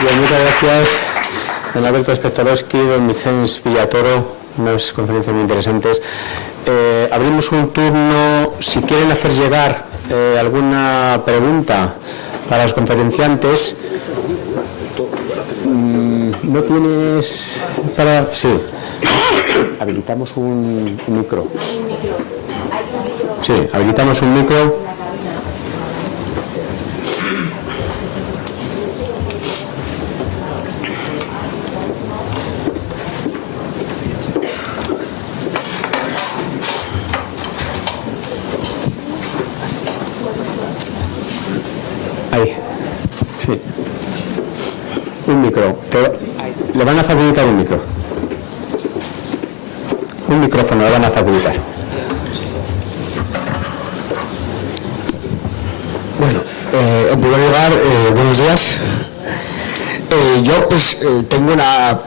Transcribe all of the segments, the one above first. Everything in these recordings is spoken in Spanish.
Bien, muchas gracias, don Alberto Spectorowski, don Vicens Villatoro, unas conferencias muy interesantes. Abrimos un turno, si quieren hacer llegar alguna pregunta para los conferenciantes. ¿No tienes para...? Sí. Habilitamos un micro. Sí, habilitamos un micro. Ahí. Sí. Un micro. Le van a facilitar un micro. Un micrófono le van a facilitar. Bueno, en primer lugar, buenos días. Yo pues tengo una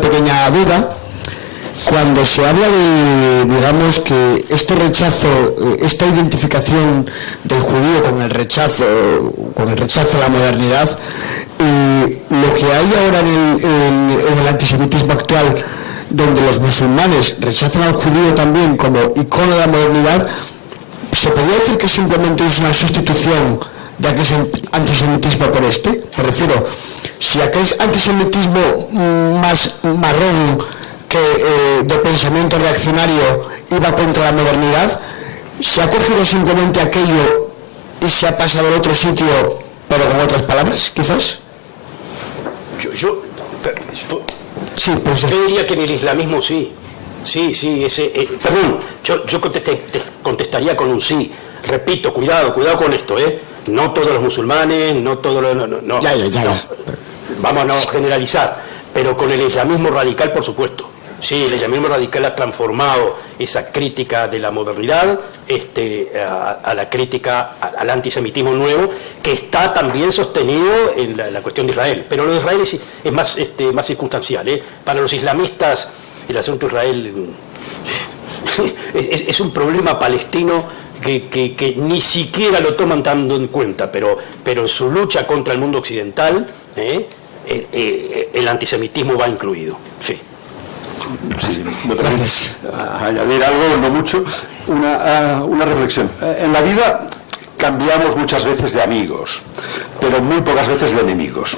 pequeña duda cuando se habla de, digamos, que este rechazo, esta identificación del judío con el rechazo a la modernidad, lo que hay ahora en el antisemitismo actual, donde los musulmanes rechazan al judío también como icono de la modernidad, ¿se podría decir que simplemente es una sustitución de aquel antisemitismo por este? Me refiero, si aquel antisemitismo más marrón que de pensamiento reaccionario iba contra la modernidad, ¿se ha cogido simplemente aquello y se ha pasado al otro sitio, pero con otras palabras, quizás? Sí, pues yo diría que en el islamismo sí. Perdón, yo te contestaría con un sí. Repito, cuidado con esto, No todos los musulmanes, no todos los... No. Vamos a no generalizar, pero con el islamismo radical, por supuesto. Sí, el islamismo radical ha transformado esa crítica de la modernidad a la crítica al antisemitismo nuevo, que está también sostenido en la cuestión de Israel. Pero lo de Israel es más circunstancial. Para los islamistas, el asunto de Israel es un problema palestino que ni siquiera lo toman tanto en cuenta, pero en su lucha contra el mundo occidental, el antisemitismo va incluido. Sí. Sí, me permites añadir algo, no mucho, una reflexión. En la vida cambiamos muchas veces de amigos, pero muy pocas veces de enemigos.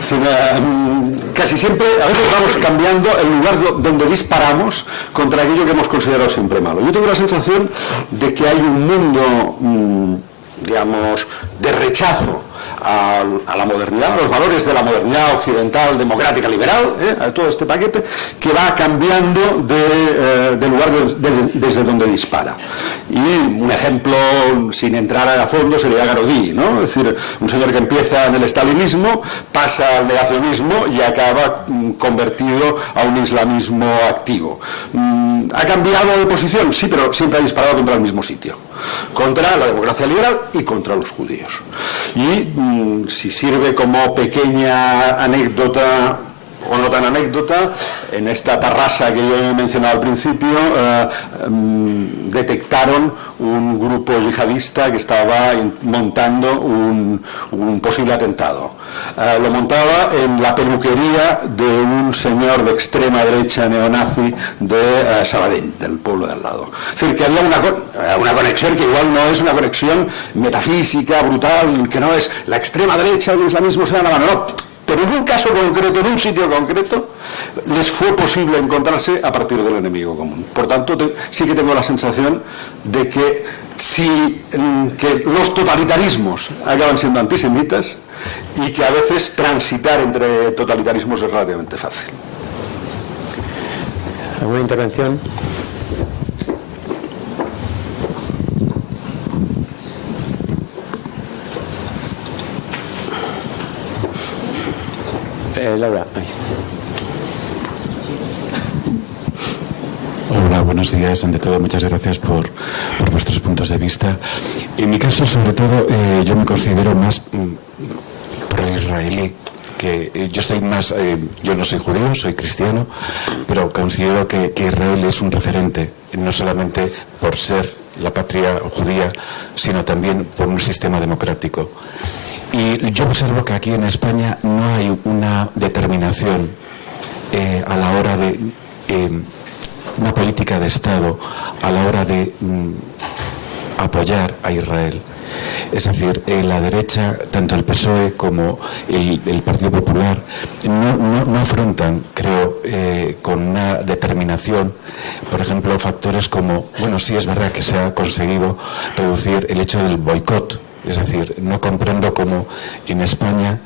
Es decir, casi siempre, a veces vamos cambiando el lugar donde disparamos contra aquello que hemos considerado siempre malo. Yo tengo la sensación de que hay un mundo, digamos, de rechazo a la modernidad, a los valores de la modernidad occidental, democrática, liberal, a todo este paquete, que va cambiando de lugar desde donde dispara. Y un ejemplo, sin entrar a fondo, sería Garodí, ¿no? Es decir, un señor que empieza en el estalinismo, pasa al negacionismo y acaba convertido a un islamismo activo. ¿Ha cambiado de posición? Sí, pero siempre ha disparado contra el mismo sitio, contra la democracia liberal y contra los judíos. Y si sirve como pequeña anécdota o no tan anécdota, en esta tarrasa que yo he mencionado al principio, detectaron un grupo yihadista que estaba montando un posible atentado. Lo montaba en la peluquería de un señor de extrema derecha neonazi de Sabadell, del pueblo de al lado. Es decir, que había una conexión que igual no es una conexión metafísica, brutal, que no es la extrema derecha y el islamismo se dan la mano, no. Pero en un caso concreto, en un sitio concreto, les fue posible encontrarse a partir del enemigo común. Por tanto, sí que tengo la sensación de que que los totalitarismos acaban siendo antisemitas y que a veces transitar entre totalitarismos es relativamente fácil. ¿Alguna intervención? Laura. Hola, buenos días. Ante todo, muchas gracias por vuestros puntos de vista. En mi caso, sobre todo, yo me considero más pro-israelí. Que yo soy más, yo no soy judío, soy cristiano, pero considero que Israel es un referente, no solamente por ser la patria judía, sino también por un sistema democrático. Y yo observo que aquí en España no hay una determinación a la hora de una política de Estado a la hora de apoyar a Israel. Es decir, la derecha, tanto el PSOE como el Partido Popular, no afrontan, creo, con una determinación, por ejemplo, factores como, bueno, sí es verdad que se ha conseguido reducir el hecho del boicot. Es decir, no comprendo cómo en España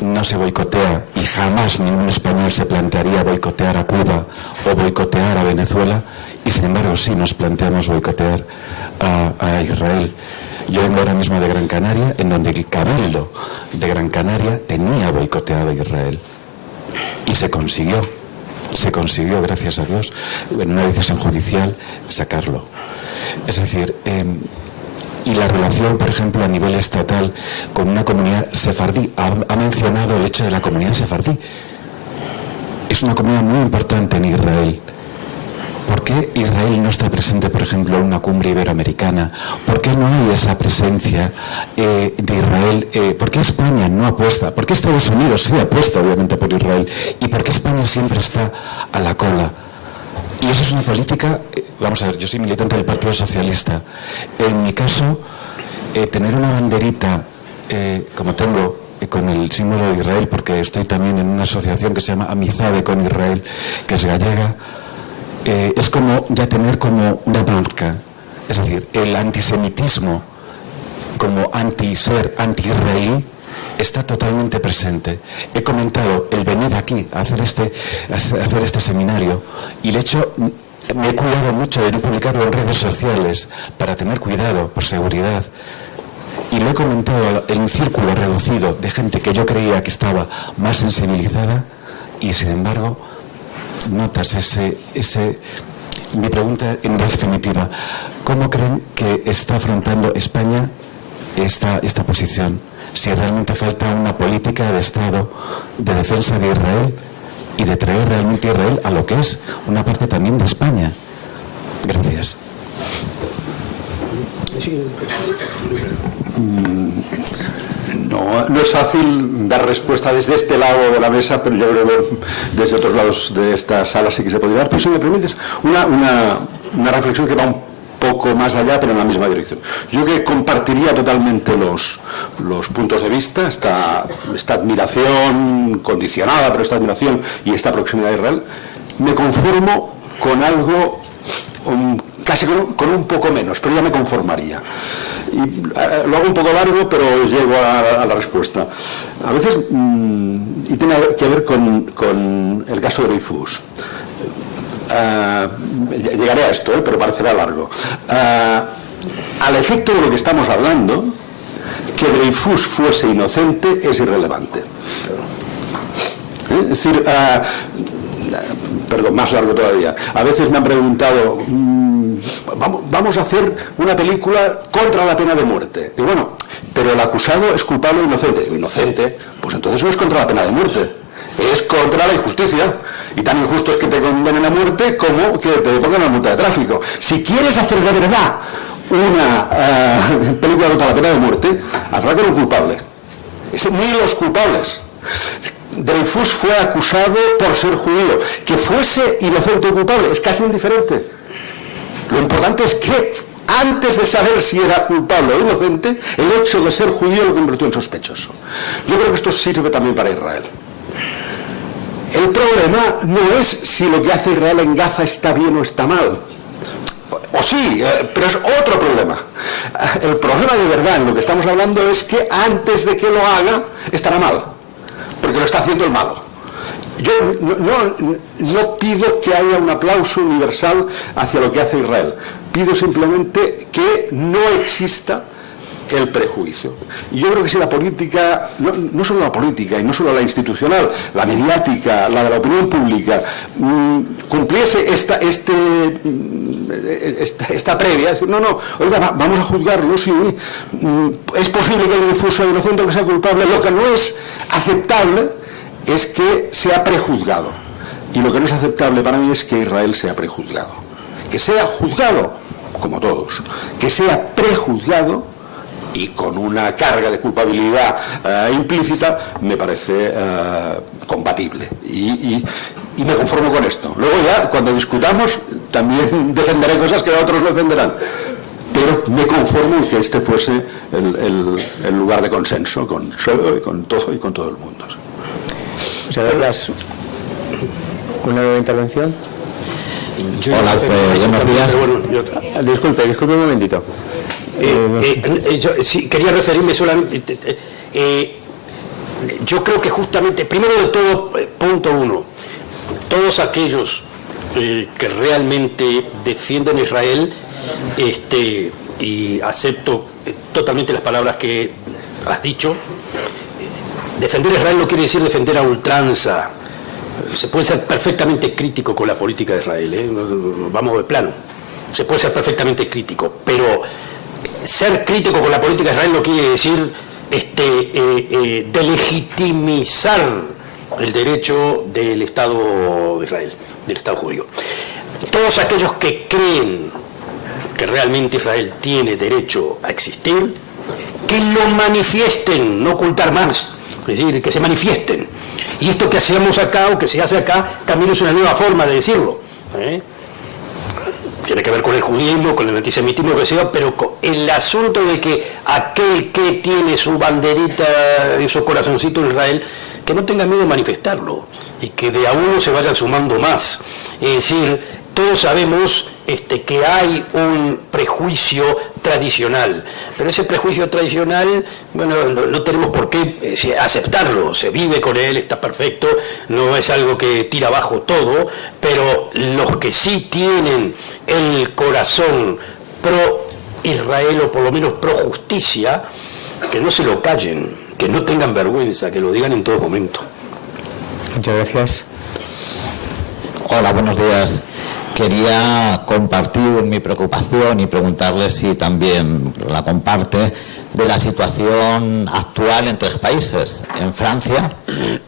no se boicotea, y jamás ningún español se plantearía boicotear a Cuba o boicotear a Venezuela, y sin embargo sí nos planteamos boicotear a Israel. Yo vengo ahora mismo de Gran Canaria, en donde el Cabildo de Gran Canaria tenía boicoteado a Israel. Y se consiguió, gracias a Dios, en una decisión judicial, sacarlo. Es decir, y la relación, por ejemplo, a nivel estatal con una comunidad sefardí. Ha mencionado el hecho de la comunidad sefardí. Es una comunidad muy importante en Israel. ¿Por qué Israel no está presente, por ejemplo, en una cumbre iberoamericana? ¿Por qué no hay esa presencia de Israel? ¿Por qué España no apuesta? ¿Por qué Estados Unidos sí apuesta, obviamente, por Israel? ¿Y por qué España siempre está a la cola? Y eso es una política, vamos a ver, yo soy militante del Partido Socialista. En mi caso, tener una banderita, como tengo, con el símbolo de Israel, porque estoy también en una asociación que se llama Amizade con Israel, que es gallega, es como ya tener como una marca. Es decir, el antisemitismo como anti-israelí, está totalmente presente. He comentado el venir aquí a hacer este seminario, y de hecho me he cuidado mucho de no publicarlo en redes sociales para tener cuidado por seguridad, y lo he comentado en un círculo reducido de gente que yo creía que estaba más sensibilizada, y sin embargo notas mi pregunta en definitiva: ¿cómo creen que está afrontando España esta posición? Si realmente falta una política de Estado de defensa de Israel y de traer realmente a Israel a lo que es una parte también de España. Gracias. No es fácil dar respuesta desde este lado de la mesa, pero yo creo que desde otros lados de esta sala sí que se podría dar. Pero si me permites, una reflexión que va un poco más allá, pero en la misma dirección. Yo que compartiría totalmente los puntos de vista, esta admiración condicionada, pero esta admiración y esta proximidad a Israel, me conformo con algo, casi con un poco menos, pero ya me conformaría. Y lo hago un poco largo, pero llego a la respuesta. A veces, y tiene que ver con el caso de Dreyfus. Llegaré a esto, pero parecerá largo. Al efecto de lo que estamos hablando, que Dreyfus fuese inocente es irrelevante. Es decir, perdón, más largo todavía. A veces me han preguntado, vamos a hacer una película contra la pena de muerte. Digo, bueno, pero el acusado es culpable o inocente. Digo, inocente, pues entonces no es contra la pena de muerte, es contra la injusticia. Y tan injusto es que te condenen a muerte como que te pongan una multa de tráfico. Si quieres hacer de verdad una película contra la pena de muerte, hazla con un culpable. Ni los culpables. Dreyfus fue acusado por ser judío. Que fuese inocente o culpable es casi indiferente. Lo importante es que, antes de saber si era culpable o inocente, el hecho de ser judío lo convirtió en sospechoso. Yo creo que esto sirve también para Israel. El problema no es si lo que hace Israel en Gaza está bien o está mal. O sí, pero es otro problema. El problema de verdad en lo que estamos hablando es que antes de que lo haga, estará mal. Porque lo está haciendo el malo. Yo no pido que haya un aplauso universal hacia lo que hace Israel. Pido simplemente que no exista el prejuicio. Y yo creo que si la política, no solo la política y no solo la institucional, la mediática, la de la opinión pública, cumpliese esta previa, es decir, oiga, vamos a juzgarlo, sí, es posible que el difuso sea inocente o que sea culpable. Lo que no es aceptable es que sea prejuzgado. Y lo que no es aceptable para mí es que Israel sea prejuzgado. Que sea juzgado, como todos, que sea prejuzgado y con una carga de culpabilidad implícita, me parece compatible. Y me conformo con esto. Luego ya, cuando discutamos, también defenderé cosas que otros defenderán. Pero me conformo en que este fuese el lugar de consenso con todo el mundo. Muchas gracias. ¿Una nueva intervención? Hola, buenos días. Disculpe un momentito. Sí, quería referirme solamente. Yo creo que justamente, primero de todo, punto uno, todos aquellos que realmente defienden a Israel, y acepto totalmente las palabras que has dicho, defender a Israel no quiere decir defender a ultranza. Se puede ser perfectamente crítico con la política de Israel, vamos de plano. Se puede ser perfectamente crítico, pero ser crítico con la política de Israel no quiere decir delegitimizar el derecho del Estado de Israel, del Estado judío. Todos aquellos que creen que realmente Israel tiene derecho a existir, que lo manifiesten, no ocultar más, es decir, que se manifiesten. Y esto que hacemos acá o que se hace acá también es una nueva forma de decirlo. Tiene que ver con el judaísmo, con el antisemitismo, que sea, pero el asunto de que aquel que tiene su banderita y su corazoncito en Israel, que no tenga miedo de manifestarlo y que de a uno se vayan sumando más. Es decir, todos sabemos que hay un prejuicio tradicional, pero ese prejuicio tradicional, bueno, no tenemos por qué aceptarlo, se vive con él, está perfecto, no es algo que tira abajo todo, pero los que sí tienen el corazón pro Israel o por lo menos pro justicia, que no se lo callen, que no tengan vergüenza, que lo digan en todo momento. Muchas gracias. Hola, buenos días. Quería compartir mi preocupación y preguntarle si también la comparte de la situación actual en tres países. En Francia,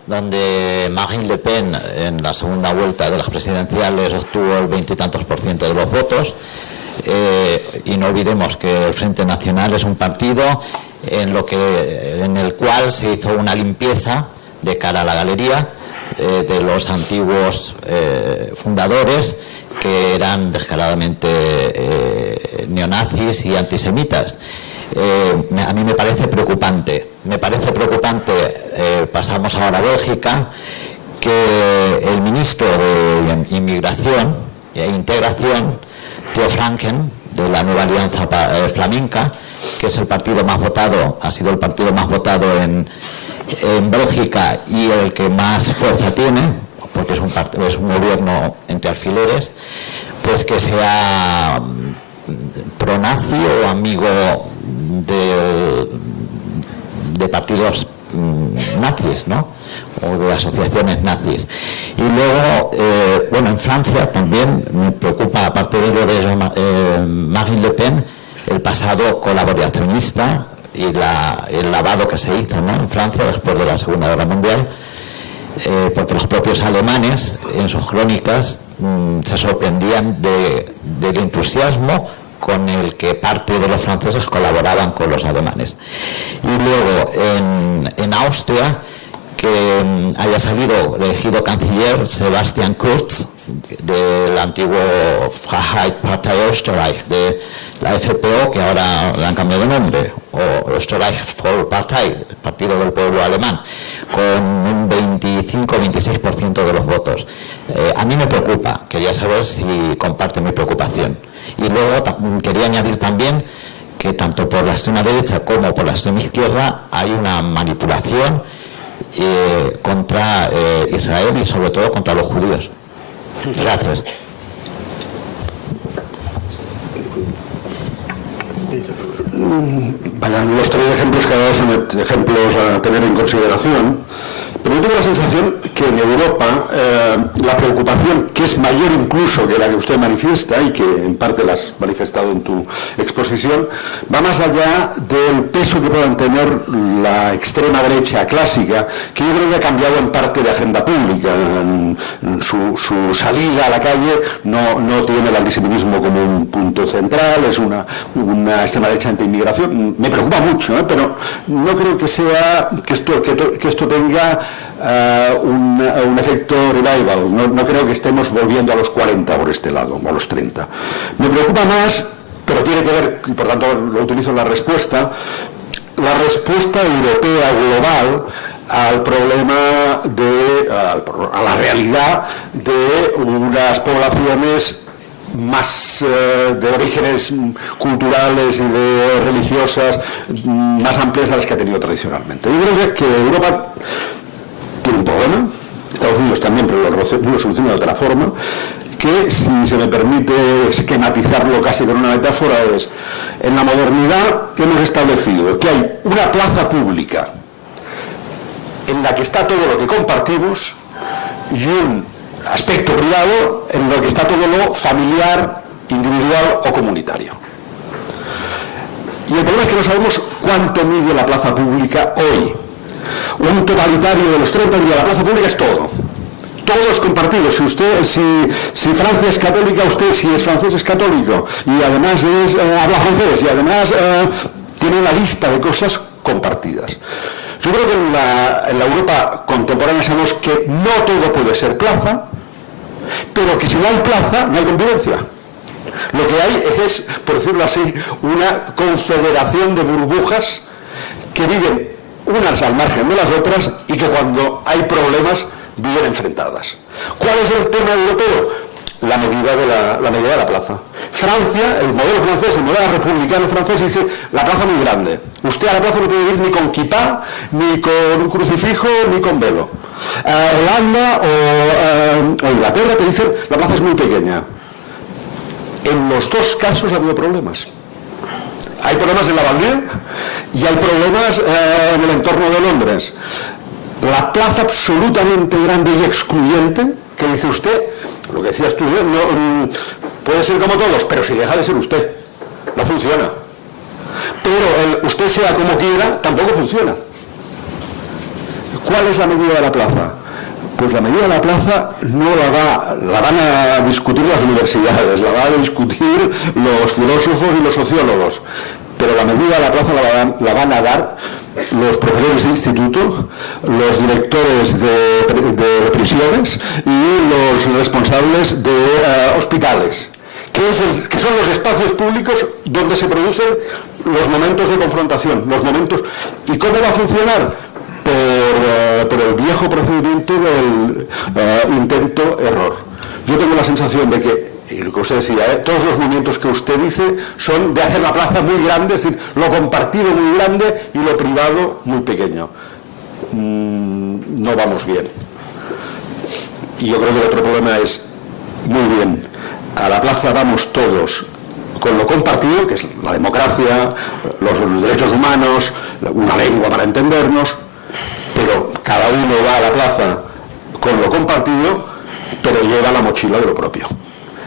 donde Marine Le Pen en la segunda vuelta de las presidenciales obtuvo el 20 y tantos % de los votos, y no olvidemos que el Frente Nacional es un partido en el cual se hizo una limpieza de cara a la galería de los antiguos fundadores, que eran descaradamente neonazis y antisemitas. A mí me parece preocupante. Pasamos ahora a Bélgica, que el ministro de Inmigración e Integración, Theo Franken, de la Nueva Alianza Flamenca, que es el partido más votado, ha sido el partido más votado en Bélgica y el que más fuerza tiene, porque es un gobierno entre alfileres, pues que sea pronazi o amigo de partidos nazis, ¿no? O de asociaciones nazis. Y luego, en Francia también me preocupa, aparte de lo de Marine Le Pen, el pasado colaboracionista y el lavado que se hizo, ¿no?, en Francia después de la Segunda Guerra Mundial, porque los propios alemanes en sus crónicas se sorprendían del entusiasmo con el que parte de los franceses colaboraban con los alemanes. Y luego en Austria, que haya salido elegido canciller Sebastian Kurz, del antiguo Freiheitspartei Österreich, de la FPO, que ahora le han cambiado de nombre, o Österreich Volkspartei, el Partido del Pueblo Alemán, con un 25-26% de los votos. A mí me preocupa, quería saber si comparte mi preocupación. Y luego quería añadir también que tanto por la extrema derecha como por la extrema izquierda hay una manipulación contra Israel y sobre todo contra los judíos. Gracias. Los tres ejemplos que he dado son ejemplos a tener en consideración, Pero yo tengo la sensación que en Europa la preocupación, que es mayor incluso que la que usted manifiesta y que en parte la has manifestado en tu exposición, va más allá del peso que puedan tener la extrema derecha clásica, que yo creo que ha cambiado en parte de agenda pública. Su salida a la calle no tiene el antisemitismo como un punto central, es una extrema derecha anti-inmigración. Me preocupa mucho, pero no creo que esto tenga un efecto revival. No creo que estemos volviendo a los 40 por este lado, o a los 30. Me preocupa más, pero tiene que ver, y por tanto lo utilizo en la respuesta europea global al problema a la realidad de unas poblaciones más de orígenes culturales y de religiosas más amplias a las que ha tenido tradicionalmente. Yo creo que Europa tiene un problema, Estados Unidos también, pero lo soluciona de otra forma, que, si se me permite esquematizarlo casi con una metáfora, es: en la modernidad hemos establecido que hay una plaza pública en la que está todo lo que compartimos y un aspecto privado en lo que está todo lo familiar, individual o comunitario. Y el problema es que no sabemos cuánto mide la plaza pública hoy. Un totalitario de los 30 diría: la plaza pública es todo. Todo es compartido. Si Francia es católica, usted, si es francés, es católico. Y además habla francés, y además tiene una lista de cosas compartidas. Yo creo que en la Europa contemporánea sabemos que no todo puede ser plaza, pero que si no hay plaza, no hay convivencia. Lo que hay es, por decirlo así, una confederación de burbujas que viven unas al margen de las otras y que cuando hay problemas viven enfrentadas. ¿Cuál es el tema europeo? La medida de la plaza. Francia, el modelo francés, el modelo republicano francés, dice: la plaza muy grande. Usted a la plaza no puede ir ni con kipá, ni con un crucifijo, ni con velo. Holanda o Inglaterra te dicen: la plaza es muy pequeña. En los dos casos ha habido problemas. Hay problemas en la Vendée y hay problemas en el entorno de Londres. La plaza absolutamente grande y excluyente, que dice usted, lo que decías tú, puede ser como todos, pero si deja de ser usted, no funciona. Pero usted sea como quiera, tampoco funciona. ¿Cuál es la medida de la plaza? Pues la medida de la plaza no la van a discutir las universidades, la van a discutir los filósofos y los sociólogos, pero la medida de la plaza la van a dar los profesores de instituto, los directores de prisiones y los responsables de hospitales, que son los espacios públicos donde se producen los momentos de confrontación, ¿Y cómo va a funcionar? Por el viejo procedimiento del intento-error. Yo tengo la sensación de que, y lo que usted decía, todos los movimientos que usted dice son de hacer la plaza muy grande, es decir, lo compartido muy grande y lo privado muy pequeño. No vamos bien. Y yo creo que el otro problema es: muy bien, a la plaza vamos todos con lo compartido, que es la democracia, los derechos humanos, una lengua para entendernos, pero cada uno va a la plaza con lo compartido, pero lleva la mochila de lo propio.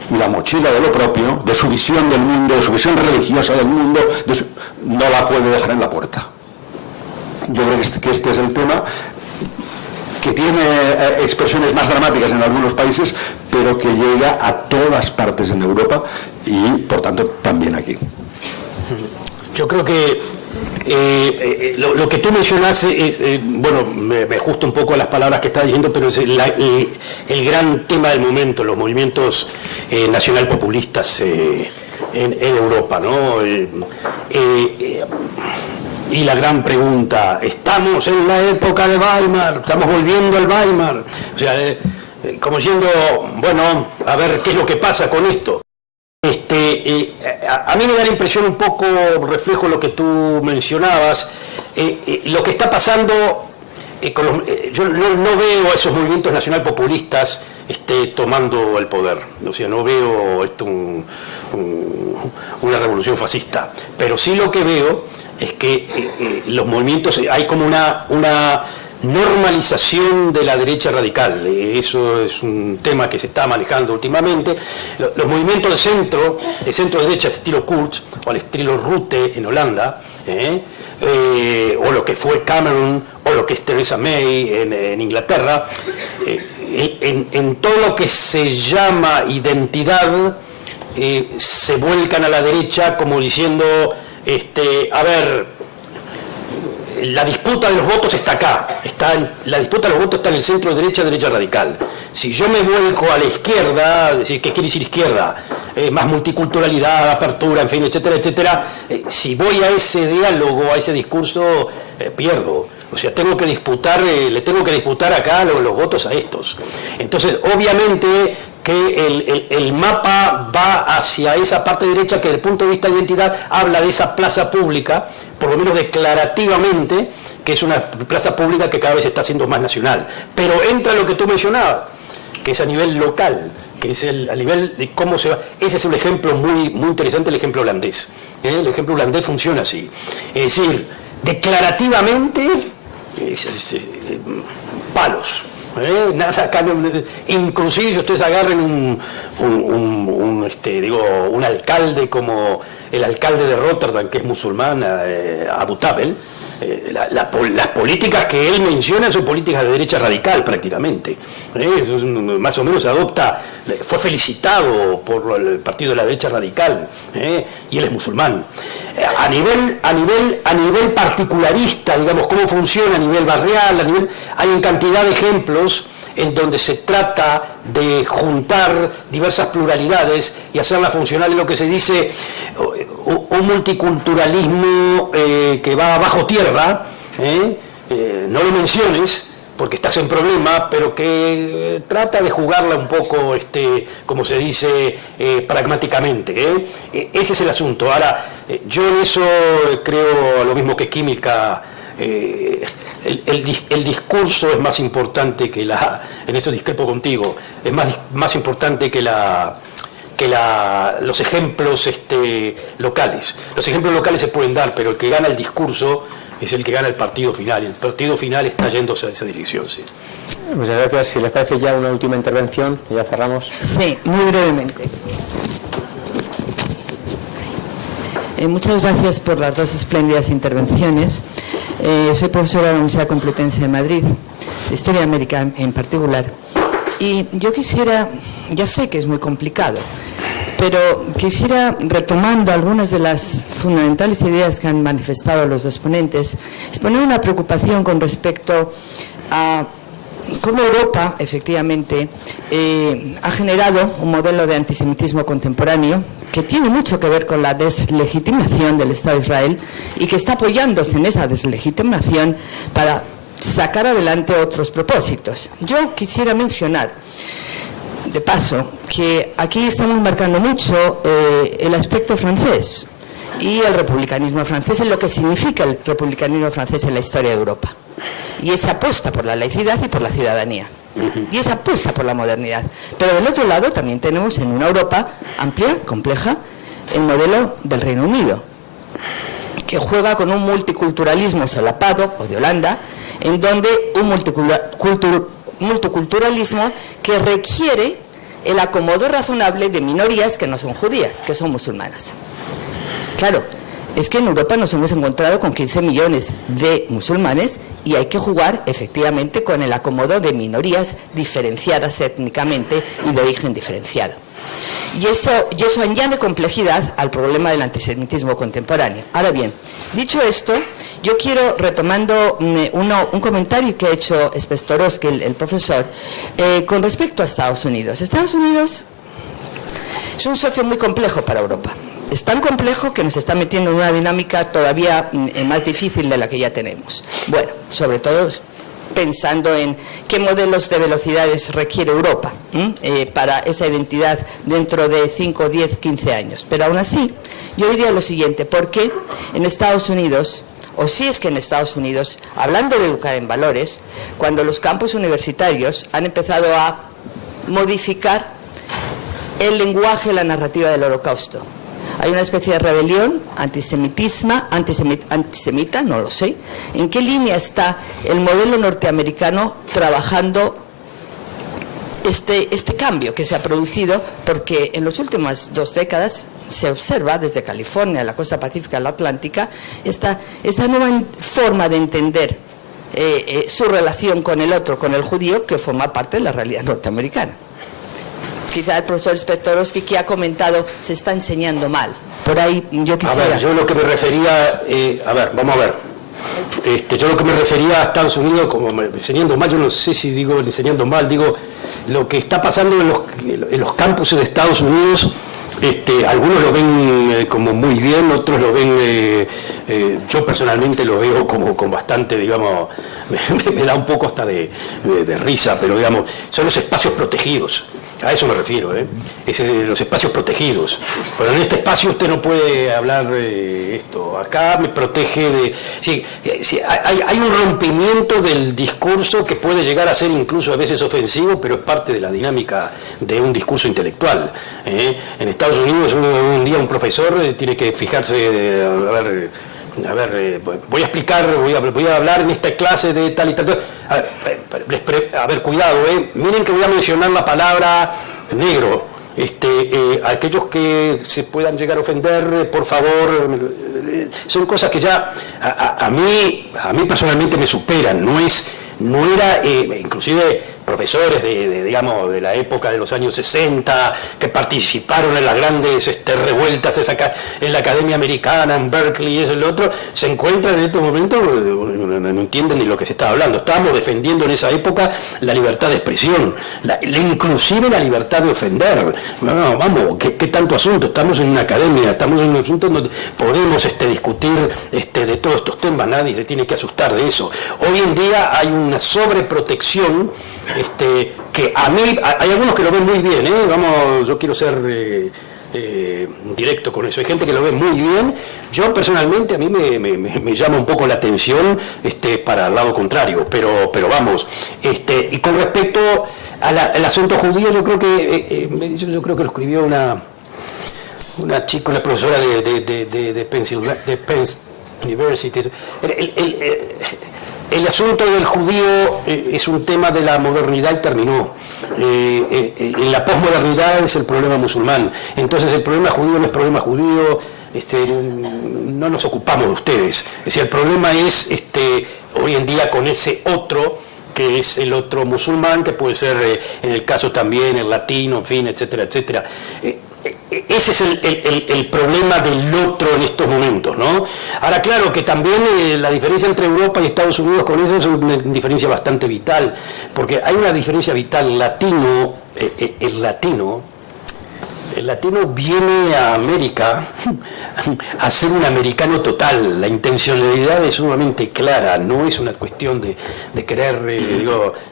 Y la mochila de lo propio, de su visión del mundo, de su visión religiosa del mundo, no la puede dejar en la puerta. Yo creo que este es el tema, que tiene expresiones más dramáticas en algunos países, pero que llega a todas partes en Europa y, por tanto, también aquí. Yo creo que lo que tú mencionas es, bueno, me ajusto un poco a las palabras que estás diciendo, pero es el gran tema del momento, los movimientos nacionalpopulistas en Europa, ¿no? Y la gran pregunta: ¿estamos en la época de Weimar? ¿Estamos volviendo al Weimar? O sea, como diciendo, bueno, a ver qué es lo que pasa con esto. A mí me da la impresión, un poco reflejo lo que tú mencionabas, lo que está pasando yo no veo a esos movimientos nacionalpopulistas tomando el poder, o sea, no veo esto una revolución fascista, pero sí lo que veo es que los movimientos, hay como una normalización de la derecha radical. Eso es un tema que se está manejando últimamente. Los movimientos de centro-derecha, estilo Kurz o al estilo Rutte en Holanda, o lo que fue Cameron, o lo que es Theresa May en Inglaterra, en todo lo que se llama identidad, se vuelcan a la derecha como diciendo, a ver, la disputa de los votos está acá, la disputa de los votos está en el centro derecha radical. Si yo me vuelco a la izquierda, es decir, ¿qué quiere decir izquierda? Más multiculturalidad, apertura, en fin, etcétera, etcétera. Si voy a ese diálogo, a ese discurso, pierdo. O sea, le tengo que disputar acá los votos a estos. Entonces, obviamente que el mapa va hacia esa parte derecha que desde el punto de vista de identidad habla de esa plaza pública, por lo menos declarativamente, que es una plaza pública que cada vez está siendo más nacional. Pero entra lo que tú mencionabas, que es a nivel local, que es a nivel de cómo se va. Ese es un ejemplo muy, muy interesante, el ejemplo holandés. El ejemplo holandés funciona así. Es decir, declarativamente, palos. Nada acá, inclusive si ustedes agarren un alcalde como el alcalde de Rotterdam, que es musulmán, Abu Tabel, las políticas que él menciona son políticas de derecha radical prácticamente. Eso es, más o menos adopta, fue felicitado por el partido de la derecha radical, y él es musulmán. A nivel particularista, digamos, cómo funciona a nivel barrial, hay en cantidad de ejemplos en donde se trata de juntar diversas pluralidades y hacerlas funcionar en lo que se dice un multiculturalismo que va bajo tierra, no lo menciones porque estás en problema, pero que trata de jugarla un poco, como se dice, pragmáticamente. Ese es el asunto. Ahora, yo en eso creo lo mismo que Química. El discurso es más importante que en eso discrepo contigo, es más importante que los ejemplos locales. Los ejemplos locales se pueden dar, pero el que gana el discurso es el que gana el partido final, y el partido final está yéndose a esa dirección. Sí. Muchas gracias. Si les parece ya una última intervención, y ya cerramos. Sí, muy brevemente. Muchas gracias por las dos espléndidas intervenciones. Soy profesora de la Universidad Complutense de Madrid, de Historia de América en particular, y yo quisiera, ya sé que es muy complicado, pero quisiera, retomando algunas de las fundamentales ideas que han manifestado los dos ponentes, exponer una preocupación con respecto a cómo Europa, efectivamente, ha generado un modelo de antisemitismo contemporáneo que tiene mucho que ver con la deslegitimación del Estado de Israel y que está apoyándose en esa deslegitimación para sacar adelante otros propósitos. Yo quisiera mencionar, de paso, que aquí estamos marcando mucho el aspecto francés y el republicanismo francés, en lo que significa el republicanismo francés en la historia de Europa. Y esa apuesta por la laicidad y por la ciudadanía. Y esa apuesta por la modernidad. Pero del otro lado también tenemos en una Europa amplia, compleja, el modelo del Reino Unido, que juega con un multiculturalismo solapado, o de Holanda, en donde un multiculturalismo que requiere el acomodo razonable de minorías que no son judías, que son musulmanas. Claro, es que en Europa nos hemos encontrado con 15 millones de musulmanes y hay que jugar efectivamente con el acomodo de minorías diferenciadas étnicamente y de origen diferenciado. Y eso añade complejidad al problema del antisemitismo contemporáneo. Ahora bien, dicho esto, yo quiero, retomando un comentario que ha hecho Spestorowski, el profesor, con respecto a Estados Unidos. Estados Unidos es un socio muy complejo para Europa. Es tan complejo que nos está metiendo en una dinámica todavía más difícil de la que ya tenemos. Bueno, sobre todo pensando en qué modelos de velocidades requiere Europa para esa identidad dentro de 5, 10, 15 años. Pero aún así, yo diría lo siguiente: ¿por qué en Estados Unidos, o si es que en Estados Unidos, hablando de educar en valores, cuando los campus universitarios han empezado a modificar el lenguaje, la narrativa del Holocausto? Hay una especie de rebelión antisemita, no lo sé. ¿En qué línea está el modelo norteamericano trabajando este cambio que se ha producido? Porque en las últimas 2 décadas se observa desde California, la costa pacífica, la atlántica, esta nueva forma de entender su relación con el otro, con el judío, que forma parte de la realidad norteamericana. Quizá el profesor Spektorowski, que ha comentado, se está enseñando mal. Por ahí yo quisiera... A ver, yo lo que me refería... vamos a ver. Yo lo que me refería a Estados Unidos como enseñando mal, yo no sé si digo enseñando mal, digo lo que está pasando en los campuses de Estados Unidos. Algunos lo ven como muy bien, otros lo ven, yo personalmente lo veo como con bastante, digamos, me da un poco hasta de risa, pero digamos, son los espacios protegidos. A eso me refiero, los espacios protegidos. Pero en este espacio usted no puede hablar esto. Acá me protege de... Sí, hay un rompimiento del discurso que puede llegar a ser incluso a veces ofensivo, pero es parte de la dinámica de un discurso intelectual. En Estados Unidos un día un profesor tiene que fijarse, voy a explicar, voy a hablar en esta clase de tal y tal. A ver, cuidado, miren que voy a mencionar la palabra negro. Aquellos que se puedan llegar a ofender, por favor, son cosas que ya a mí personalmente me superan. No era, inclusive profesores digamos, de la época de los años 60, que participaron en las grandes revueltas en la Academia Americana, en Berkeley, y eso y lo otro, se encuentran en estos momentos, no entienden ni lo que se está hablando. Estábamos defendiendo en esa época la libertad de expresión, inclusive la libertad de ofender. Vamos, ¿qué tanto asunto? Estamos en una academia, estamos en un asunto donde podemos discutir de todos estos temas, nadie se tiene que asustar de eso. Hoy en día hay una sobreprotección que a mí, hay algunos que lo ven muy bien, yo quiero ser directo con eso, hay gente que lo ve muy bien. Yo personalmente, a mí me llama un poco la atención para el lado contrario, pero vamos, y con respecto al asunto judío, yo creo que lo escribió una chica, una profesora de Penn University. El asunto del judío es un tema de la modernidad y terminó. En la posmodernidad es el problema musulmán. Entonces el problema judío no es problema judío, no nos ocupamos de ustedes. Es decir, el problema es hoy en día con ese otro, que es el otro musulmán, que puede ser en el caso también el latino, en fin, etcétera, etcétera. Ese es el problema del otro en estos momentos, ¿no? Ahora, claro que también la diferencia entre Europa y Estados Unidos con eso es una diferencia bastante vital, porque hay una diferencia vital. El latino viene a América a ser un americano total. La intencionalidad es sumamente clara, no es una cuestión de querer,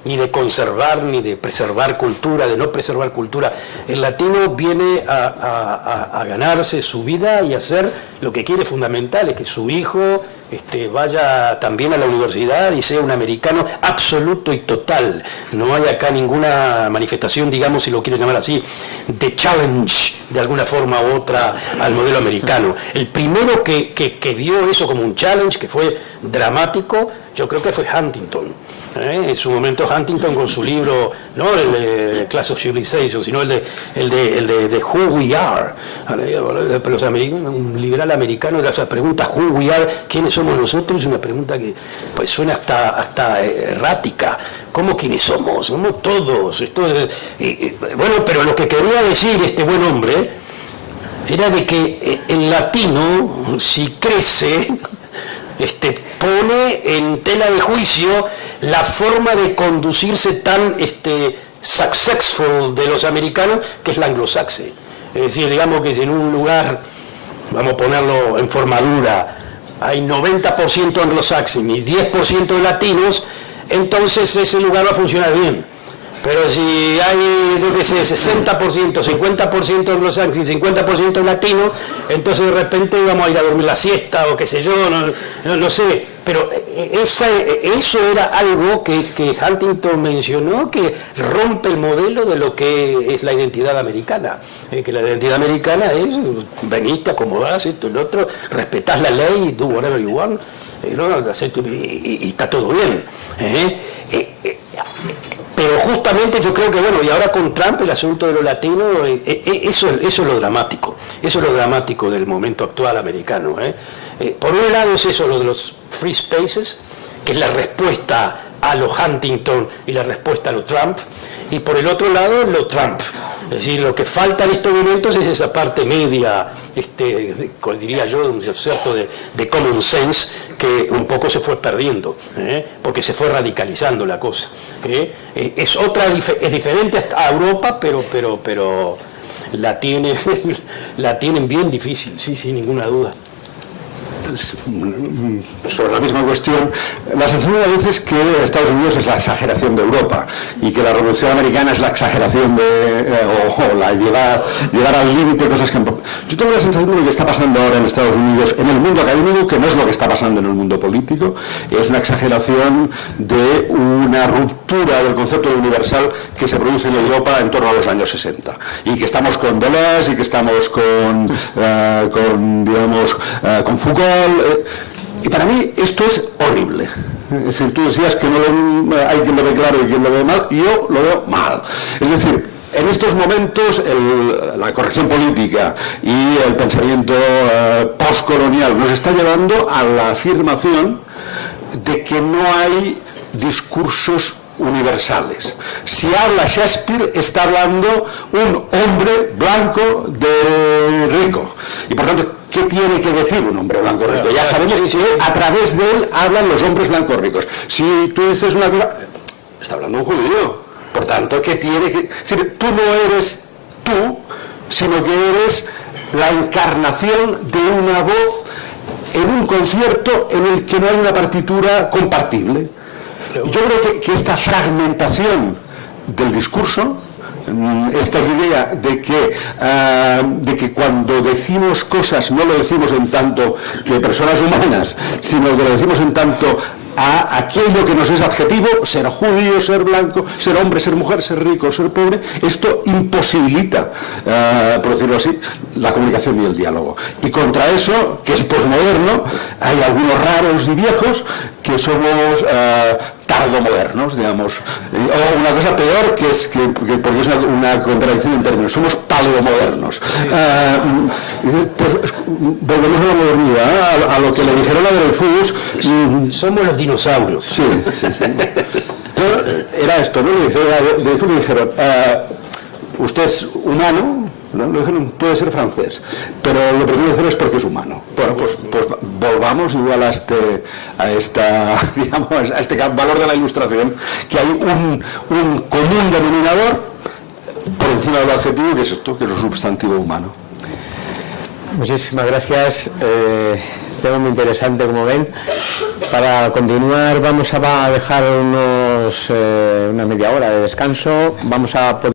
ni de conservar, ni de preservar cultura, de no preservar cultura. El latino viene a ganarse su vida y a hacer lo que quiere fundamental, es que su hijo vaya también a la universidad y sea un americano absoluto y total. No hay acá ninguna manifestación, digamos, si lo quieren llamar así, de challenge de alguna forma u otra al modelo americano. El primero que vio eso como un challenge, que fue dramático, yo creo que fue Huntington. En su momento Huntington con su libro, no el de Class of Civilization, sino el de Who We Are. Pero los americanos, un liberal americano, la pregunta Who We Are, ¿quiénes somos nosotros? Es una pregunta que pues suena hasta errática. ¿Cómo quiénes somos? Somos todos. Bueno, pero lo que quería decir este buen hombre era de que el latino, si crece, pone en tela de juicio la forma de conducirse tan successful de los americanos, que es la anglosaxe. Es decir, digamos que si en un lugar, vamos a ponerlo en forma dura, hay 90% anglo-saxon y 10% de latinos, entonces ese lugar va a funcionar bien. Pero si hay, yo qué sé, 60%, 50% anglo-saxon y 50% latino, entonces de repente vamos a ir a dormir la siesta o qué sé yo, no sé. Pero eso era algo que Huntington mencionó, que rompe el modelo de lo que es la identidad americana. Que la identidad americana es, venís, te acomodás, esto y lo otro, respetás la ley, do whatever you want, y está todo bien. Pero justamente yo creo que, bueno, y ahora con Trump el asunto de lo latino, eso es lo dramático. Eso es lo dramático del momento actual americano. Por un lado es eso, lo de los free spaces, que es la respuesta a lo Huntington y la respuesta a lo Trump, y por el otro lado lo Trump. Es decir, lo que falta en estos momentos es esa parte media, diría yo, un cierto de common sense, que un poco se fue perdiendo, porque se fue radicalizando la cosa. Es diferente a Europa, pero la tienen bien difícil, sí, sin ninguna duda. Sobre la misma cuestión, la sensación a veces que Estados Unidos es la exageración de Europa y que la Revolución Americana es la exageración o la llevar al límite cosas que... Yo tengo la sensación de lo que está pasando ahora en Estados Unidos, en el mundo académico, que no es lo que está pasando en el mundo político, es una exageración de una ruptura del concepto de universal que se produce en Europa en torno a los años 60, y que estamos con Deleuze y que estamos con Foucault. Y para mí esto es horrible. Es decir, tú decías que hay quien lo ve claro y quien lo ve mal, y yo lo veo mal. Es decir, en estos momentos la corrección política y el pensamiento postcolonial nos está llevando a la afirmación de que no hay discursos universales. Si habla Shakespeare, está hablando un hombre blanco de rico. Y por tanto, ¿qué tiene que decir un hombre blanco rico? Ya sabemos que a través de él hablan los hombres blancos ricos. Si tú dices una cosa, está hablando un judío. Por tanto, ¿qué tiene que decir? Tú no eres tú, sino que eres la encarnación de una voz en un concierto en el que no hay una partitura compartible. Yo creo que esta fragmentación del discurso, esta idea de que cuando decimos cosas no lo decimos en tanto que personas humanas, sino que lo decimos en tanto a aquello que nos es adjetivo, ser judío, ser blanco, ser hombre, ser mujer, ser rico, ser pobre, esto imposibilita, por decirlo así, la comunicación y el diálogo. Y contra eso, que es posmoderno, hay algunos raros y viejos que somos tardomodernos, digamos, o una cosa peor, porque es una contradicción en términos, somos paleomodernos. Pues volvemos a la modernidad, a lo que le dijeron a Dreyfus. Somos los dinosaurios. Sí. Era esto, ¿no? Dreyfus le dijeron, usted es humano, ¿no? Le dijeron, puede ser francés, pero lo primero que hacer es porque es humano. Bueno, pues volvamos igual a este valor de la Ilustración, que hay un común denominador por encima del adjetivo, que es esto, que es el substantivo humano. Muchísimas gracias. Tema muy interesante, como ven. Para continuar vamos a dejar una media hora de descanso. Vamos a